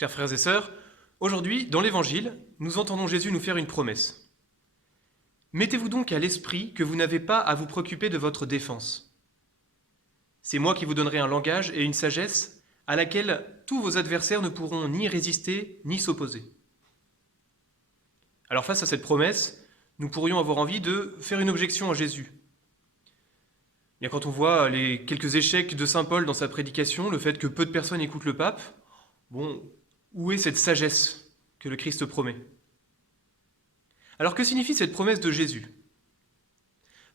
Chers frères et sœurs, aujourd'hui, dans l'Évangile, nous entendons Jésus nous faire une promesse. Mettez-vous donc à l'esprit que vous n'avez pas à vous préoccuper de votre défense. C'est moi qui vous donnerai un langage et une sagesse à laquelle tous vos adversaires ne pourront ni résister ni s'opposer. Alors face à cette promesse, nous pourrions avoir envie de faire une objection à Jésus. Bien, quand on voit les quelques échecs de saint Paul dans sa prédication, le fait que peu de personnes écoutent le pape, où est cette sagesse que le Christ promet ? Alors que signifie cette promesse de Jésus ?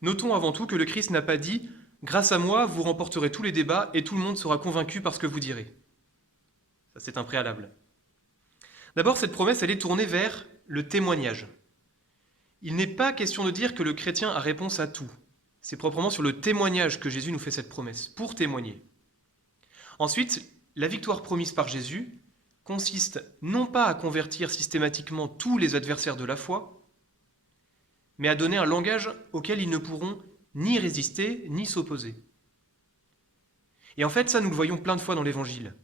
Notons avant tout que le Christ n'a pas dit « Grâce à moi, vous remporterez tous les débats et tout le monde sera convaincu par ce que vous direz ». Ça, c'est un préalable. D'abord, cette promesse, elle est tournée vers le témoignage. Il n'est pas question de dire que le chrétien a réponse à tout. C'est proprement sur le témoignage que Jésus nous fait cette promesse, pour témoigner. Ensuite, la victoire promise par Jésus consiste non pas à convertir systématiquement tous les adversaires de la foi, mais à donner un langage auquel ils ne pourront ni résister, ni s'opposer. Et en fait, ça, nous le voyons plein de fois dans l'Évangile.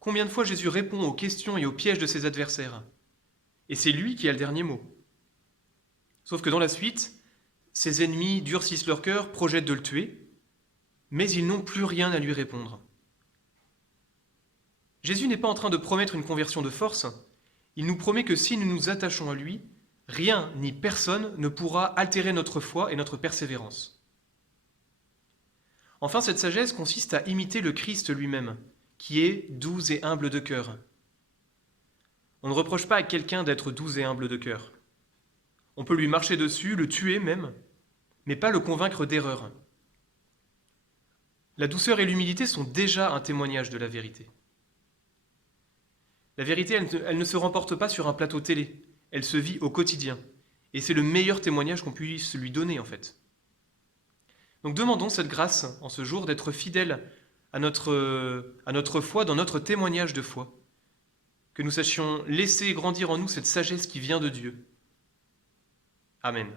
Combien de fois Jésus répond aux questions et aux pièges de ses adversaires ? Et c'est lui qui a le dernier mot. Sauf que dans la suite, ses ennemis durcissent leur cœur, projettent de le tuer, mais ils n'ont plus rien à lui répondre. Jésus n'est pas en train de promettre une conversion de force, il nous promet que si nous nous attachons à lui, rien ni personne ne pourra altérer notre foi et notre persévérance. Enfin, cette sagesse consiste à imiter le Christ lui-même, qui est doux et humble de cœur. On ne reproche pas à quelqu'un d'être doux et humble de cœur. On peut lui marcher dessus, le tuer même, mais pas le convaincre d'erreur. La douceur et l'humilité sont déjà un témoignage de la vérité. La vérité, elle ne se remporte pas sur un plateau télé, elle se vit au quotidien. Et c'est le meilleur témoignage qu'on puisse lui donner, en fait. Donc demandons cette grâce, en ce jour, d'être fidèles à notre foi, dans notre témoignage de foi. Que nous sachions laisser grandir en nous cette sagesse qui vient de Dieu. Amen.